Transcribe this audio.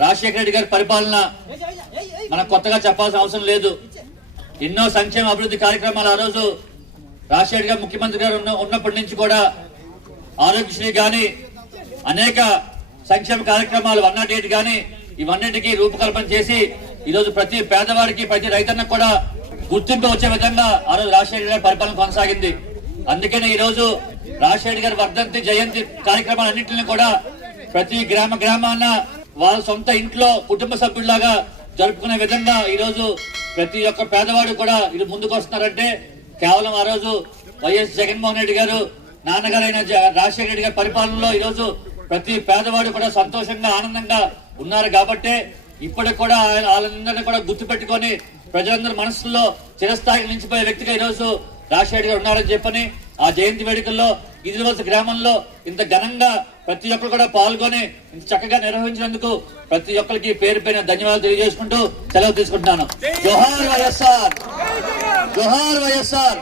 రాజశేఖర రెడ్డి గారి పరిపాలన మనకు కొత్తగా చెప్పాల్సిన అవసరం లేదు. ఎన్నో సంక్షేమ అభివృద్ధి కార్యక్రమాలు ఆ రోజు రాజశేఖర గారు ముఖ్యమంత్రి గారు ఉన్నప్పటి నుంచి కూడా ఆరోగ్యశ్రీ గాని అనేక సంక్షేమ కార్యక్రమాలు 108 గాని ఇవన్నింటికి రూపకల్పన చేసి ఈరోజు ప్రతి పేదవాడికి ప్రతి రైతన్నకు కూడా గుర్తింపు వచ్చే విధంగా ఆ రోజు రాజశేఖర గారి పరిపాలన కొనసాగింది. అందుకనే ఈ రోజు రాజశేఖర గారి వర్ధంతి జయంతి కార్యక్రమాలన్నింటినీ కూడా ప్రతి గ్రామాన వాళ్ళ సొంత ఇంట్లో కుటుంబ సభ్యుల్లాగా జరుపుకునే విధంగా ఈ రోజు ప్రతి ఒక్క పేదవాడు కూడా ఇది ముందుకు వస్తున్నారంటే కేవలం ఆ రోజు వైఎస్ జగన్మోహన్ రెడ్డి గారు నాన్నగారైన రాజశేఖర రెడ్డి గారి పరిపాలనలో ఈ రోజు ప్రతి పేదవాడు కూడా సంతోషంగా ఆనందంగా ఉన్నారు కాబట్టే ఇప్పటికి కూడా వాళ్ళందరినీ కూడా గుర్తు పెట్టుకొని ప్రజలందరి మనసుల్లో చిరస్థాయికి నిలిచిపోయే వ్యక్తిగా ఈ రోజు రాజశేఖర గారు ఉన్నారని చెప్పని ఆ జయంతి వేడుకల్లో ఇదివలస గ్రామంలో ఇంత ఘనంగా ప్రతి ఒక్కరు కూడా పాల్గొని ఇంత చక్కగా నిర్వహించినందుకు ప్రతి ఒక్కరికి పేరు పైన ధన్యవాదాలు తెలియజేసుకుంటూ సెలవు తీసుకుంటున్నాను. జోహార్ వైఎస్ఆర్, జోహార్ వైఎస్ఆర్.